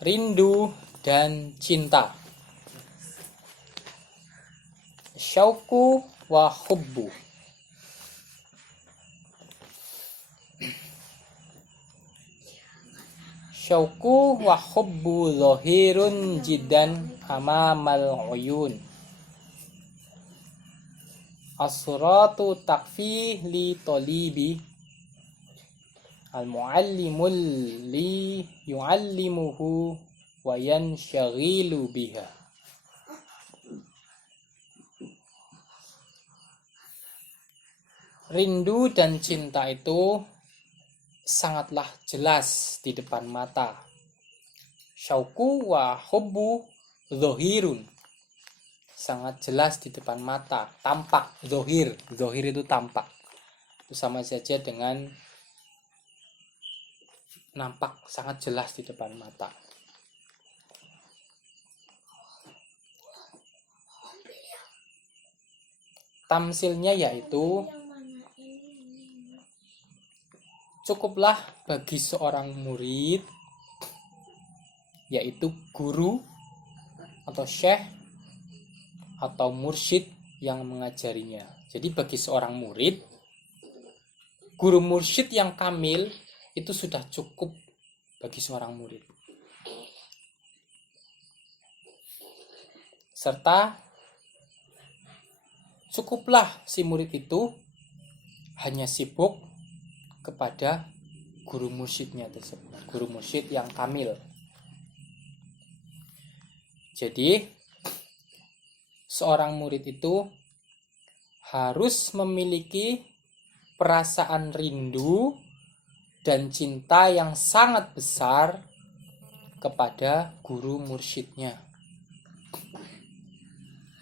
rindu dan cinta. Syauku wa hubbu. Syauku wa hubbu zahirun jiddan amamal uyun. As-suratu takfi li tolibi. Al-muallimul li yu'allimuhu wa yansyaghilu biha. Rindu dan cinta itu sangatlah jelas di depan mata. Syauku wa hubbu zohirun. Sangat jelas di depan mata. Tampak, zohir. Zohir itu tampak. Itu sama saja dengan nampak, sangat jelas di depan mata. Tamsilnya yaitu cukuplah bagi seorang murid, yaitu guru atau syekh atau mursyid yang mengajarinya. Jadi bagi seorang murid, guru mursyid yang kamil itu sudah cukup bagi seorang murid. Serta cukuplah si murid itu hanya sibuk kepada guru mursyidnya tersebut, guru mursyid yang kamil. Jadi seorang murid itu harus memiliki perasaan rindu dan cinta yang sangat besar kepada guru mursyidnya.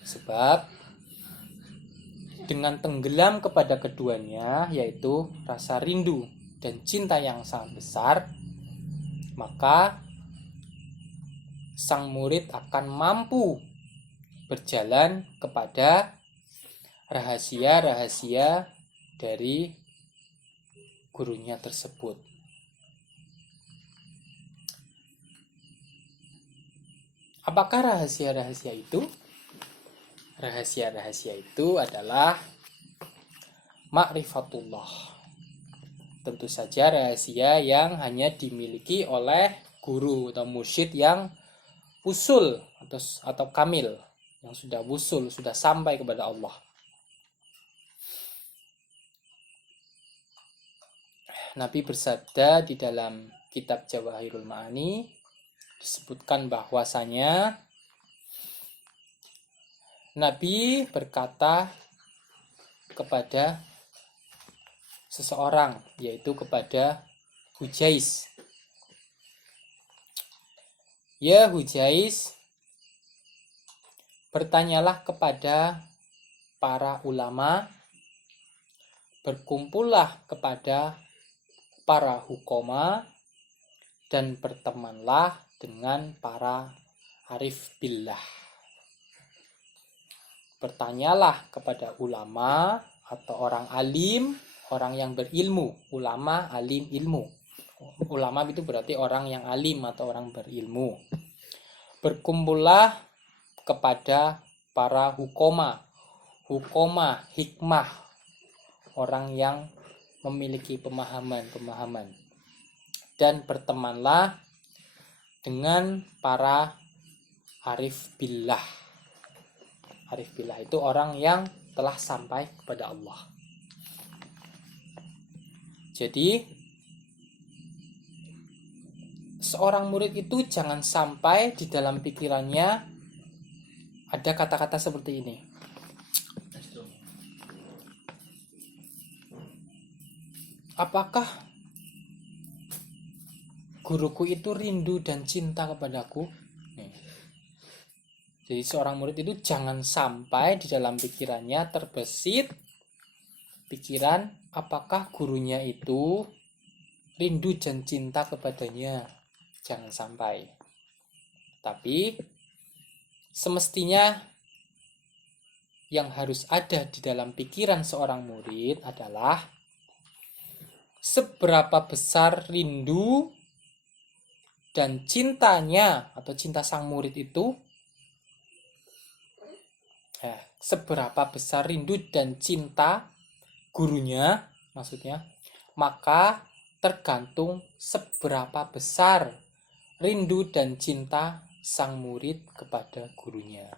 Sebab dengan tenggelam kepada keduanya, yaitu rasa rindu dan cinta yang sangat besar, maka sang murid akan mampu berjalan kepada rahasia-rahasia dari gurunya tersebut. Apakah rahasia-rahasia itu? Rahasia-rahasia itu adalah ma'rifatullah. Tentu saja rahasia yang hanya dimiliki oleh guru atau mursyid yang usul atau kamil, yang sudah wusul, sudah sampai kepada Allah. Nabi bersabda di dalam kitab Jawahirul Ma'ani, disebutkan bahwasanya Nabi berkata kepada seseorang, yaitu kepada Hujais. Ya Hujais, bertanyalah kepada para ulama, berkumpullah kepada para hukoma, dan bertemanlah dengan para arif billah. Bertanyalah kepada ulama atau orang alim, orang yang berilmu. Ulama, alim, ilmu. Ulama itu berarti orang yang alim atau orang berilmu. Berkumpullah kepada para hukoma. Hukoma, hikmah. Orang yang memiliki pemahaman. Dan bertemanlah dengan para arif billah. Arif billah itu orang yang telah sampai kepada Allah. Jadi seorang murid itu jangan sampai di dalam pikirannya ada kata-kata seperti ini. Apakah guruku itu rindu dan cinta kepadaku? Jadi seorang murid itu jangan sampai di dalam pikirannya terbesit pikiran apakah gurunya itu rindu dan cinta kepadanya. Jangan sampai. Tapi semestinya yang harus ada di dalam pikiran seorang murid adalah seberapa besar rindu dan cintanya atau cinta sang murid itu, seberapa besar rindu dan cinta gurunya, maksudnya, maka tergantung seberapa besar rindu dan cinta sang murid kepada gurunya.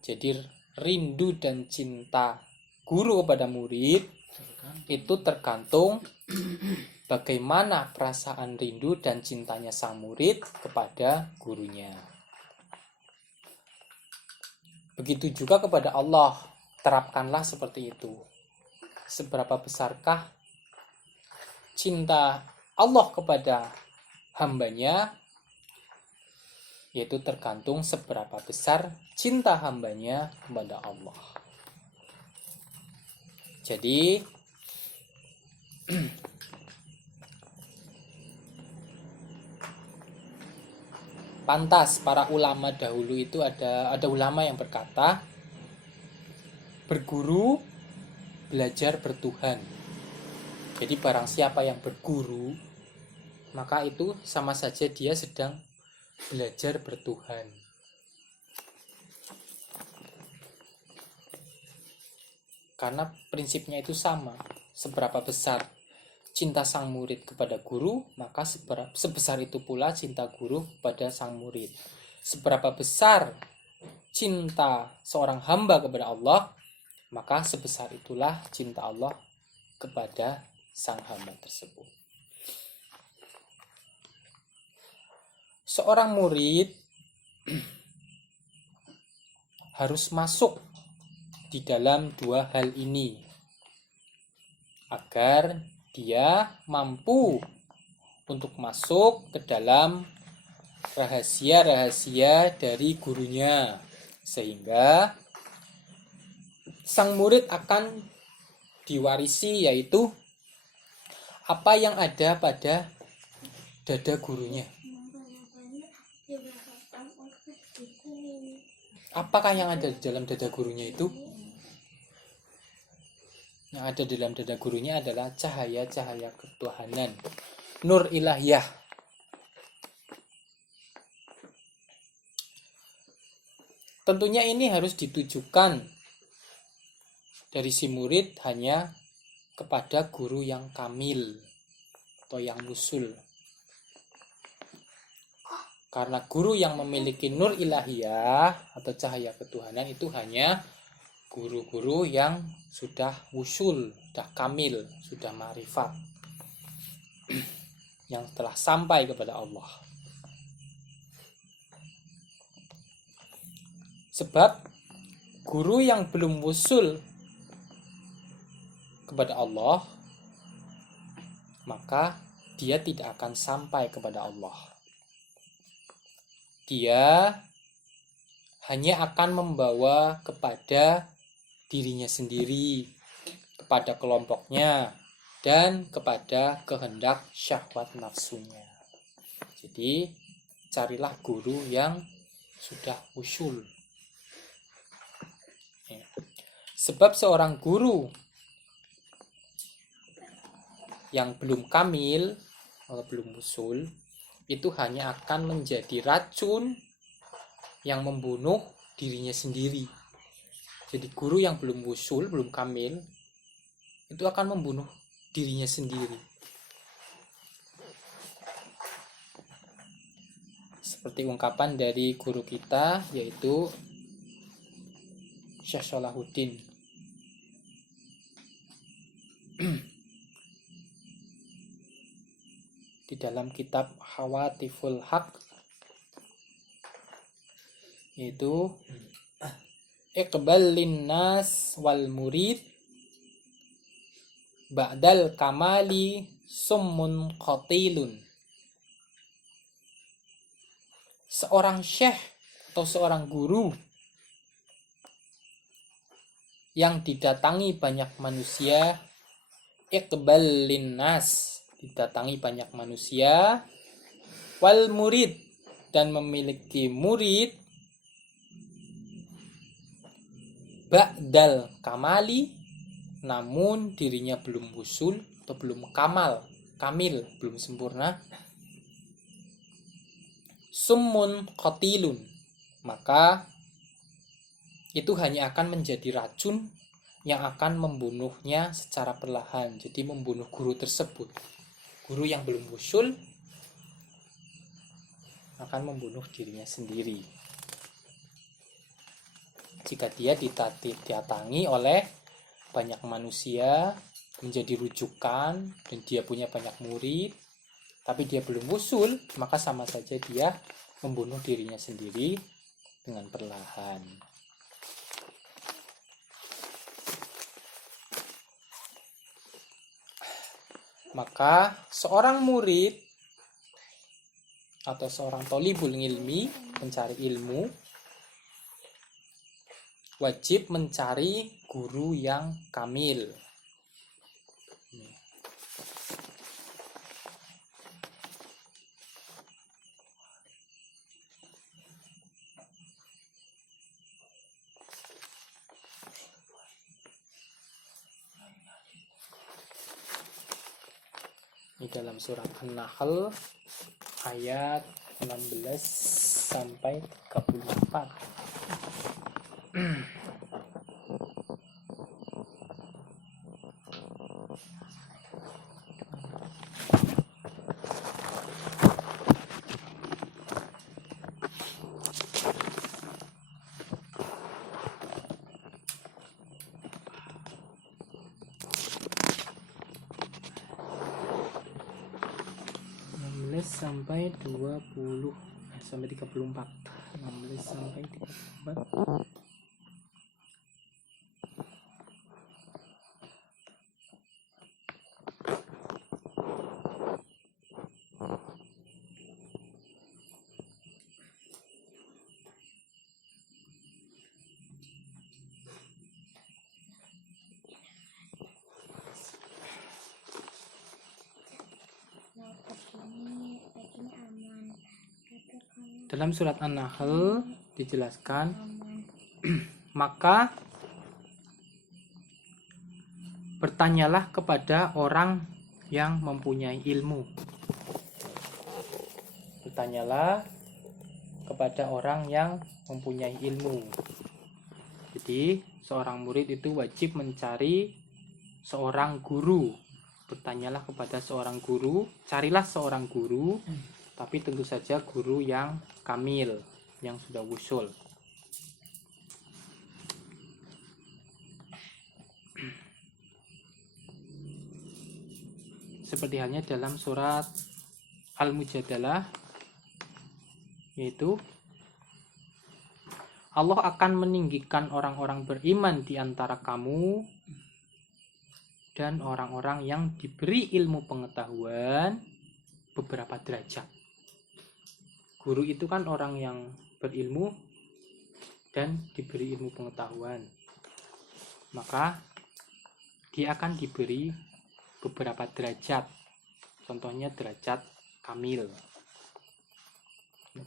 Jadi rindu dan cinta guru kepada murid itu tergantung bagaimana perasaan rindu dan cintanya sang murid kepada gurunya. Begitu juga kepada Allah, terapkanlah seperti itu. Seberapa besarkah cinta Allah kepada hambanya, yaitu tergantung seberapa besar cinta hambanya kepada Allah. Jadi pantas para ulama dahulu itu ada ulama yang berkata, berguru belajar bertuhan. Jadi barang siapa yang berguru, maka itu sama saja dia sedang belajar bertuhan. Karena prinsipnya itu sama. Seberapa besar cinta sang murid kepada guru, maka sebesar itu pula cinta guru kepada sang murid. Seberapa besar cinta seorang hamba kepada Allah, maka sebesar itulah cinta Allah kepada sang hamba tersebut. Seorang murid harus masuk di dalam dua hal ini agar dia mampu untuk masuk ke dalam rahasia-rahasia dari gurunya, sehingga sang murid akan diwarisi, yaitu apa yang ada pada dada gurunya. Apakah yang ada di dalam dada gurunya itu? Yang ada di dalam dada gurunya adalah cahaya-cahaya ketuhanan, nur ilahiyah. Tentunya ini harus ditujukan dari si murid hanya kepada guru yang kamil atau yang wusul. Karena guru yang memiliki nur ilahiyah atau cahaya ketuhanan itu hanya guru-guru yang sudah wusul, sudah kamil, sudah ma'rifat, yang telah sampai kepada Allah. Sebab guru yang belum wusul kepada Allah, maka dia tidak akan sampai kepada Allah. Dia hanya akan membawa kepada dirinya sendiri, kepada kelompoknya, dan kepada kehendak syahwat nafsunya. Jadi carilah guru yang sudah usul. Sebab seorang guru yang belum kamil atau belum usul itu hanya akan menjadi racun yang membunuh dirinya sendiri. Jadi guru yang belum wusul, belum kamil, itu akan membunuh dirinya sendiri. Seperti ungkapan dari guru kita, yaitu Syekh Salahuddin. Di dalam kitab Hawatiful Haq, yaitu Iqbal linnas wal murid ba'dal kamali summun qatilun. Seorang syekh atau seorang guru yang didatangi banyak manusia, iqbal linnas, didatangi banyak manusia, wal murid, dan memiliki murid, ba'dal kamali, namun dirinya belum wusul atau belum kamil, belum sempurna, summun qatilun, maka itu hanya akan menjadi racun yang akan membunuhnya secara perlahan. Jadi membunuh guru tersebut. Guru yang belum usul akan membunuh dirinya sendiri jika dia didatangi oleh banyak manusia, menjadi rujukan, dan dia punya banyak murid, tapi dia belum usul, maka sama saja dia membunuh dirinya sendiri dengan perlahan. Maka seorang murid atau seorang thalibul ilmi, pencari ilmu, wajib mencari guru yang kamil. Ini dalam surat An-Nahl ayat 16 sampai 34. Sampai 20 sampai 34. 16 sampai 34. Dalam surat An-Nahl dijelaskan, maka bertanyalah kepada orang yang mempunyai ilmu. Bertanyalah kepada orang yang mempunyai ilmu. Jadi seorang murid itu wajib mencari seorang guru. Bertanyalah kepada seorang guru, carilah seorang guru, tapi tentu saja guru yang kamil, yang sudah wusul. Seperti halnya dalam surat Al-Mujadalah, yaitu Allah akan meninggikan orang-orang beriman di antara kamu dan orang-orang yang diberi ilmu pengetahuan beberapa derajat. Guru itu kan orang yang berilmu dan diberi ilmu pengetahuan. Maka dia akan diberi beberapa derajat. Contohnya derajat kamil.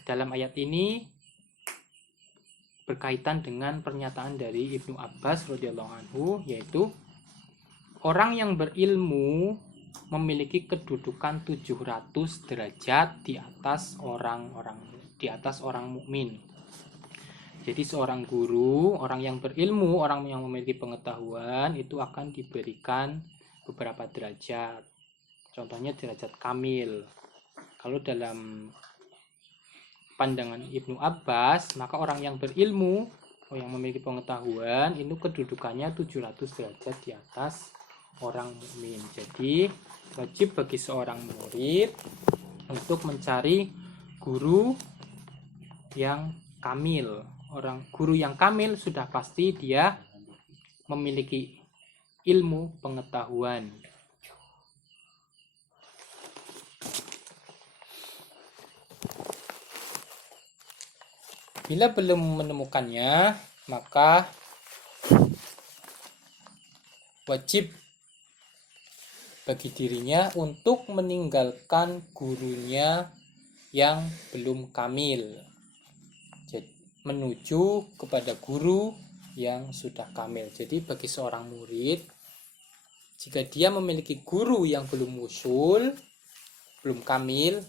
Dalam ayat ini berkaitan dengan pernyataan dari Ibnu Abbas radhiyallahu anhu, yaitu orang yang berilmu memiliki kedudukan 700 derajat di atas orang mukmin. Jadi seorang guru, orang yang berilmu, orang yang memiliki pengetahuan itu akan diberikan beberapa derajat. Contohnya derajat kamil. Kalau dalam pandangan Ibnu Abbas, maka orang yang berilmu, yang memiliki pengetahuan itu kedudukannya 700 derajat di atas orang mukmin. Jadi wajib bagi seorang murid untuk mencari guru yang kamil. Guru yang kamil sudah pasti dia memiliki ilmu pengetahuan. Bila belum menemukannya, maka wajib bagi dirinya untuk meninggalkan gurunya yang belum kamil, menuju kepada guru yang sudah kamil. Jadi bagi seorang murid, jika dia memiliki guru yang belum usul, belum kamil,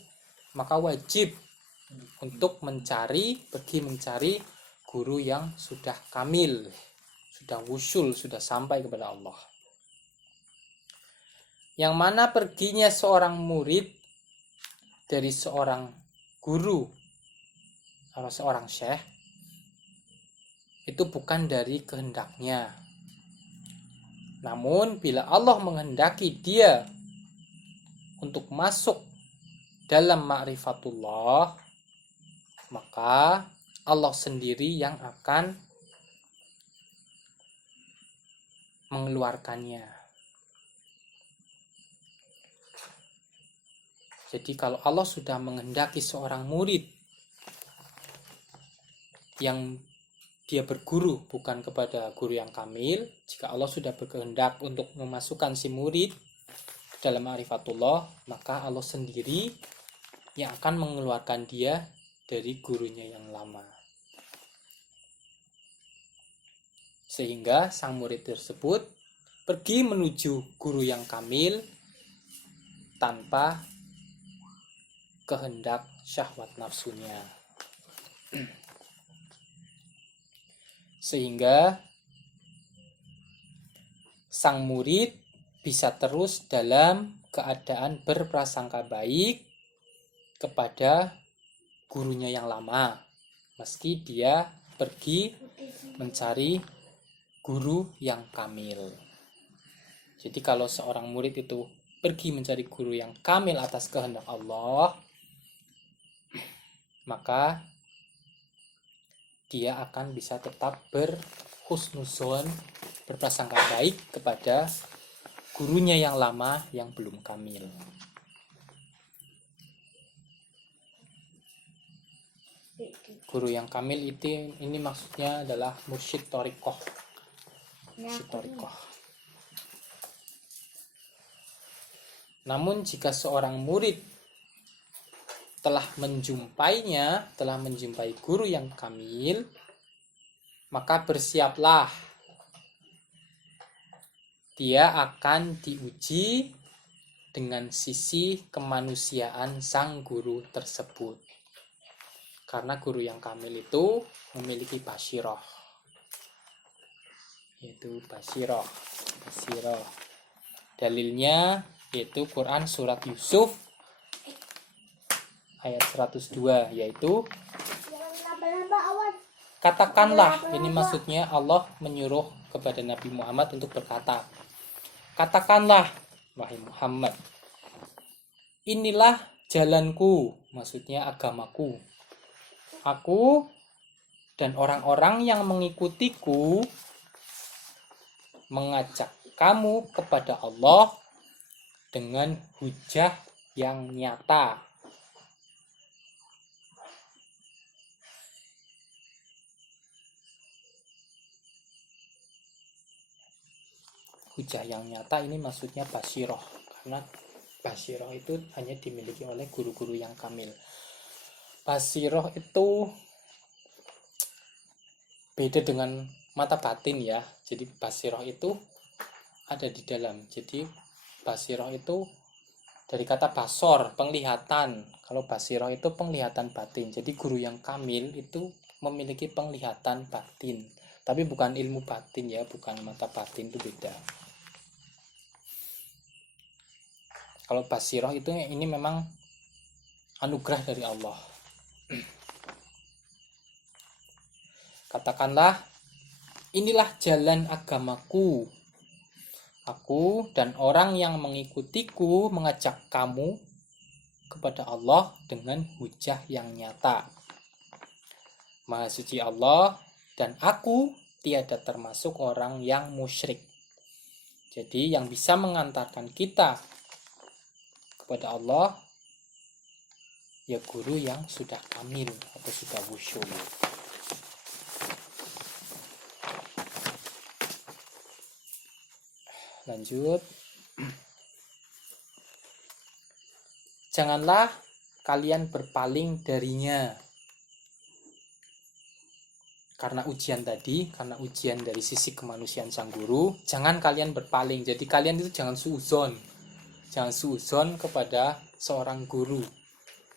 maka wajib untuk pergi mencari guru yang sudah kamil, sudah wusul, sudah sampai kepada Allah. Yang mana perginya seorang murid dari seorang guru atau seorang syekh itu bukan dari kehendaknya. Namun bila Allah menghendaki dia untuk masuk dalam ma'rifatullah, maka Allah sendiri yang akan mengeluarkannya. Jadi kalau Allah sudah menghendaki seorang murid yang dia berguru bukan kepada guru yang kamil, jika Allah sudah berkehendak untuk memasukkan si murid ke dalam ma'rifatullah, maka Allah sendiri yang akan mengeluarkan dia dari gurunya yang lama. Sehingga sang murid tersebut pergi menuju guru yang kamil tanpa kehendak syahwat nafsunya. Sehingga sang murid bisa terus dalam keadaan berprasangka baik kepada gurunya yang lama, meski dia pergi mencari guru yang kamil. Jadi kalau seorang murid itu pergi mencari guru yang kamil atas kehendak Allah, maka dia akan bisa tetap berhusnuzon, berprasangka baik kepada gurunya yang lama yang belum kamil. Guru yang kamil itu ini maksudnya adalah mursyid thariqah. Mursyid thariqah. Namun jika seorang murid telah menjumpai guru yang kamil, maka bersiaplah, dia akan diuji dengan sisi kemanusiaan sang guru tersebut. Karena guru yang kamil itu memiliki basyirah, yaitu basyirah. Dalilnya yaitu Quran surat Yusuf ayat 102, yaitu katakanlah, ini maksudnya Allah menyuruh kepada Nabi Muhammad untuk berkata, katakanlah wahai Muhammad, inilah jalanku, maksudnya agamaku. Aku dan orang-orang yang mengikutiku mengajak kamu kepada Allah dengan hujah yang nyata. Hujah yang nyata ini maksudnya basyirah, karena basyirah itu hanya dimiliki oleh guru-guru yang kamil. Basyirah itu beda dengan mata batin ya. Jadi basyirah itu ada di dalam. Jadi basyirah itu dari kata basor, penglihatan. Kalau basyirah itu penglihatan batin. Jadi guru yang kamil itu memiliki penglihatan batin, tapi bukan ilmu batin ya, bukan mata batin, itu beda. Kalau basyirah itu ini memang anugerah dari Allah. Katakanlah, inilah jalan agamaku. Aku dan orang yang mengikutiku mengajak kamu kepada Allah dengan hujah yang nyata. Maha suci Allah dan aku tiada termasuk orang yang musyrik. Jadi yang bisa mengantarkan kita kepada Allah ya guru yang sudah kamil atau sudah wusyul. Lanjut. Janganlah kalian berpaling darinya. Karena ujian tadi, karena ujian dari sisi kemanusiaan sang guru, jangan kalian berpaling. Jadi kalian itu jangan suudzon. Jangan suudzon kepada seorang guru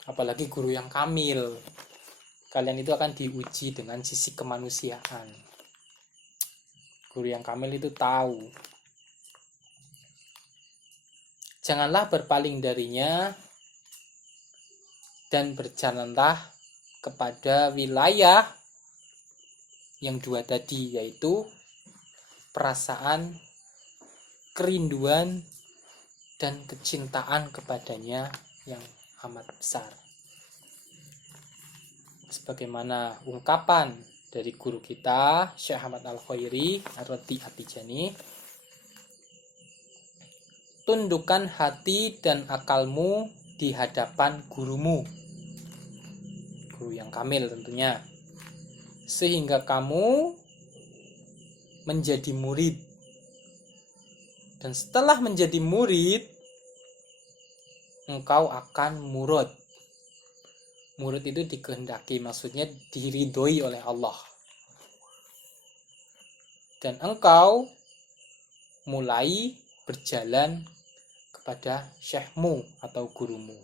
apalagi guru yang kamil. Kalian itu akan diuji dengan sisi kemanusiaan. Guru yang kamil itu tahu. Janganlah berpaling darinya dan berjalanlah kepada wilayah yang dua tadi, yaitu perasaan, kerinduan, dan kecintaan kepadanya yang amat besar. Sebagaimana ungkapan dari guru kita Syekh Ahmad Al-Khairi Ar-Radhi At-Tijani, tundukkan hati dan akalmu di hadapan gurumu, guru yang kamil tentunya, sehingga kamu menjadi murid. Dan setelah menjadi murid, engkau akan murad. Murad itu dikehendaki, maksudnya diridhoi oleh Allah. Dan engkau mulai berjalan kepada syekhmu atau gurumu.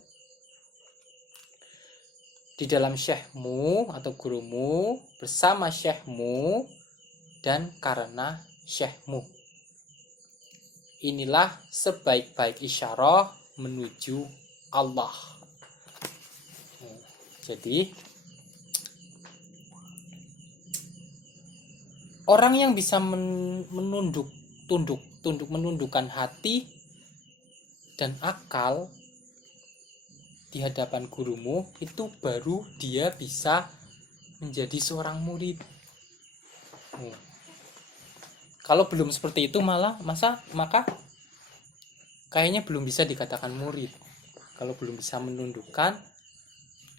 Di dalam syekhmu atau gurumu, bersama syekhmu, dan karena syekhmu. Inilah sebaik-baik isyarah menuju Allah. Jadi orang yang bisa menundukkan hati dan akal di hadapan gurumu, itu baru dia bisa menjadi seorang murid. Kalau belum seperti itu maka kayaknya belum bisa dikatakan murid. Kalau belum bisa menundukkan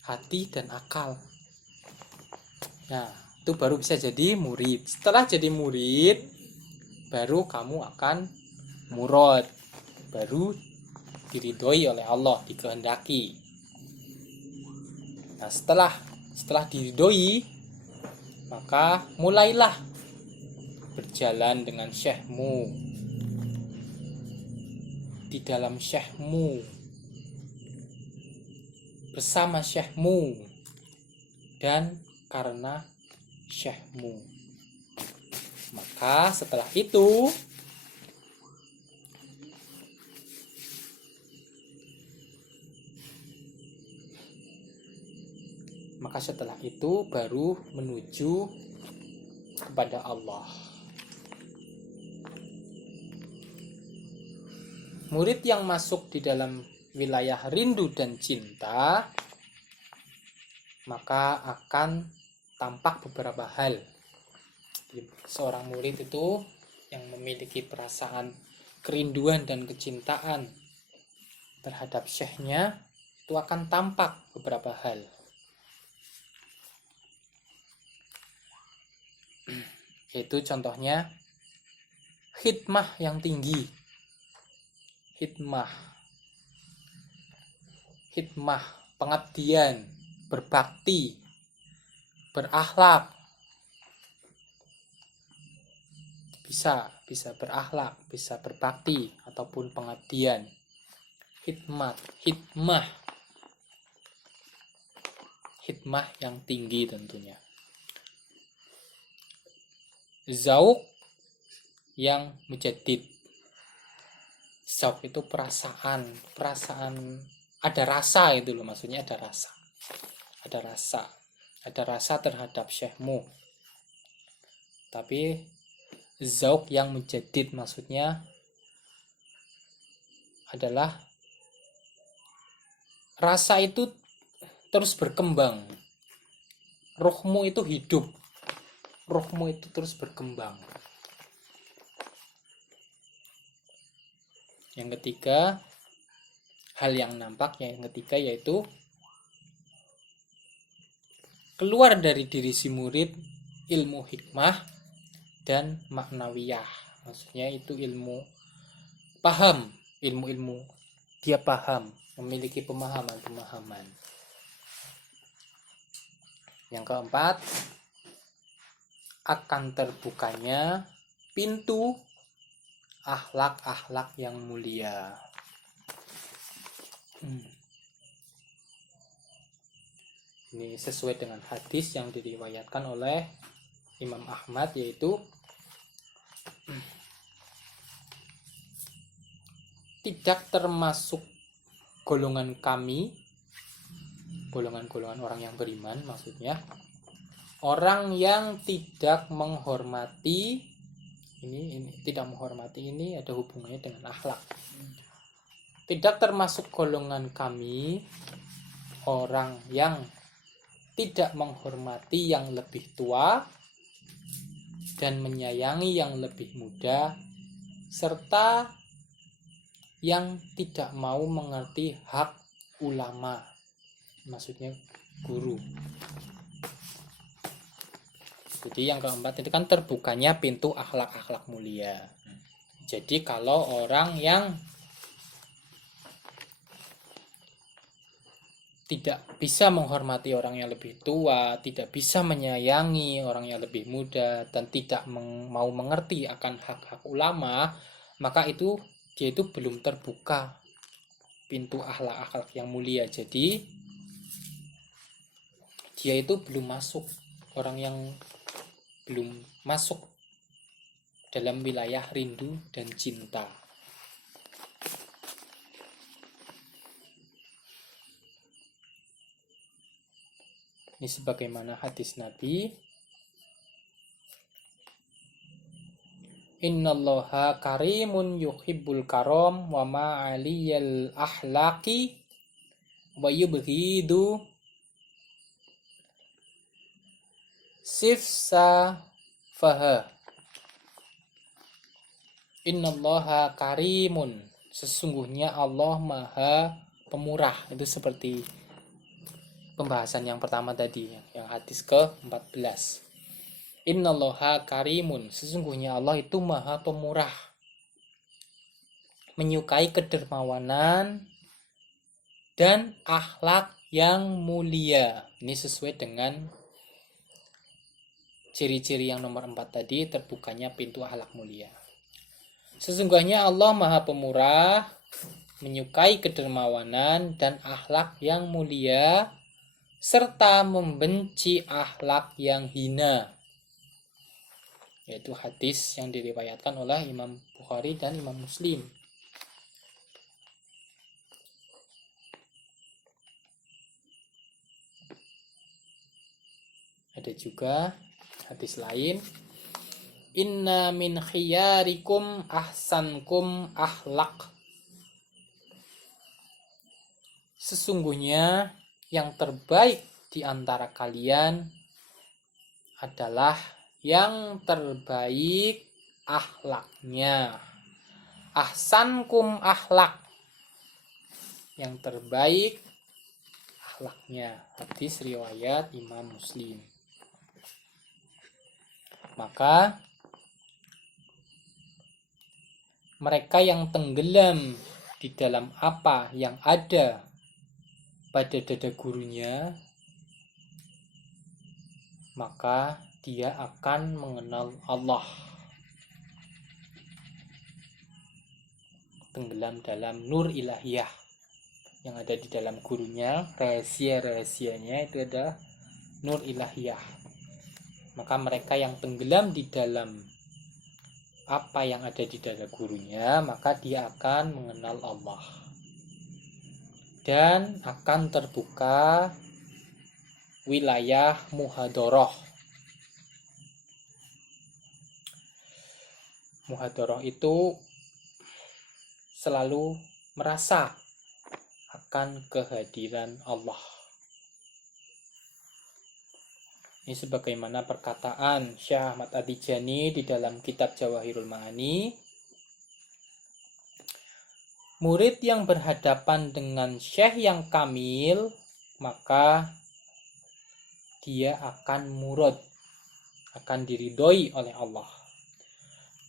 hati dan akal, nah itu baru bisa jadi murid. Setelah jadi murid, baru kamu akan murad, baru diridhoi oleh Allah, dikehendaki. Nah setelah diridhoi, maka mulailah berjalan dengan syekhmu, di dalam syekhmu, bersama syekhmu, dan karena syekhmu. Maka setelah itu baru menuju kepada Allah. Murid yang masuk di dalam wilayah rindu dan cinta, maka akan tampak beberapa hal. Seorang murid itu yang memiliki perasaan kerinduan dan kecintaan terhadap syekhnya, itu akan tampak beberapa hal. Yaitu contohnya khidmah yang tinggi. Khidmah, pengabdian, berbakti, berakhlak. Bisa berakhlak, bisa berbakti, ataupun pengabdian. Hikmah yang tinggi tentunya. Zauq yang mujaddid. Zauq itu perasaan, ada rasa itu loh, maksudnya ada rasa terhadap syekhmu. Tapi zauq yang mujaddid maksudnya adalah rasa itu terus berkembang. Ruhmu itu hidup. Ruhmu itu terus berkembang. Yang ketiga, hal yang nampak yang ketiga yaitu keluar dari diri si murid ilmu hikmah dan maknawiyah. Maksudnya itu ilmu dia paham, memiliki pemahaman. Yang keempat, akan terbukanya pintu akhlak yang mulia. Ini sesuai dengan hadis yang diriwayatkan oleh Imam Ahmad, yaitu tidak termasuk golongan kami, golongan-golongan orang yang beriman maksudnya, orang yang tidak menghormati ini tidak menghormati ini ada hubungannya dengan akhlak. Tidak termasuk golongan kami orang yang tidak menghormati yang lebih tua dan menyayangi yang lebih muda, serta yang tidak mau mengerti hak ulama, maksudnya guru. Jadi yang keempat itu kan terbukanya pintu akhlak-akhlak mulia. Jadi kalau orang yang tidak bisa menghormati orang yang lebih tua, tidak bisa menyayangi orang yang lebih muda, dan tidak mau mengerti akan hak-hak ulama, maka itu dia itu belum terbuka pintu akhlak-akhlak yang mulia. Jadi dia itu belum masuk, orang yang belum masuk dalam wilayah rindu dan cinta. Ini sebagaimana hadis Nabi, innallaha karimun yuhibbul karam wa ma'aliyal ahlaki wa yubghidu sifsa faha. Innallaha karimun, sesungguhnya Allah maha pemurah. Itu seperti pembahasan yang pertama tadi, yang hadis ke-14. Innallaha karimun, sesungguhnya Allah itu maha pemurah, menyukai kedermawanan dan akhlak yang mulia. Ini sesuai dengan ciri-ciri yang nomor 4 tadi, terbukanya pintu akhlak mulia. Sesungguhnya Allah maha pemurah, menyukai kedermawanan dan akhlak yang mulia, serta membenci akhlak yang hina. Yaitu hadis yang diriwayatkan oleh Imam Bukhari dan Imam Muslim. Ada juga hadis lain, inna min khiyarikum ahsankum akhlak, sesungguhnya yang terbaik di antara kalian adalah yang terbaik akhlaknya. Ahsankum akhlak, yang terbaik akhlaknya. Hadis riwayat Imam Muslim. Maka mereka yang tenggelam di dalam apa yang ada pada dada gurunya, maka dia akan mengenal Allah. Tenggelam dalam nur ilahiyah yang ada di dalam gurunya, rahasia-rahasianya itu ada nur ilahiyah. Maka mereka yang tenggelam di dalam apa yang ada di dada gurunya, maka dia akan mengenal Allah dan akan terbuka wilayah muhadharah. Muhadharah itu selalu merasa akan kehadiran Allah. Ini sebagaimana perkataan Syekh Ahmad At-Tijani di dalam kitab Jawahirul Ma'ani, murid yang berhadapan dengan syekh yang kamil, maka dia akan murad, akan diridhoi oleh Allah,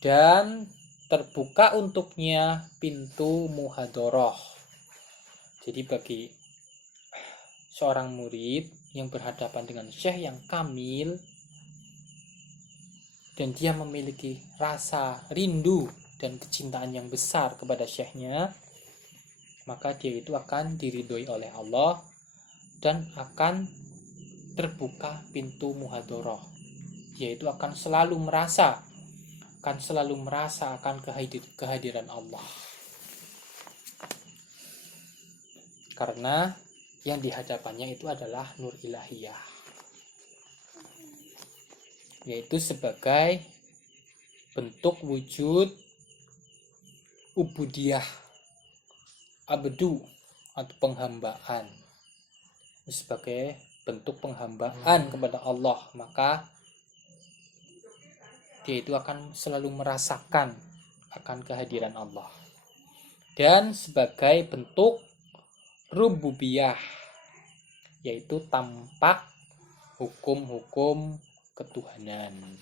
dan terbuka untuknya pintu muhadharah. Jadi bagi seorang murid yang berhadapan dengan syekh yang kamil dan dia memiliki rasa rindu dan kecintaan yang besar kepada syekhnya, maka dia itu akan diridhoi oleh Allah dan akan terbuka pintu muhadharah, yaitu akan selalu merasa akan kehadiran Allah. Karena yang dihadapannya itu adalah nur ilahiyah, yaitu sebagai bentuk wujud ubudiyah, abdu atau penghambaan. Sebagai bentuk penghambaan kepada Allah, maka dia itu akan selalu merasakan akan kehadiran Allah. Dan sebagai bentuk rububiyah, yaitu tampak hukum-hukum ketuhanan.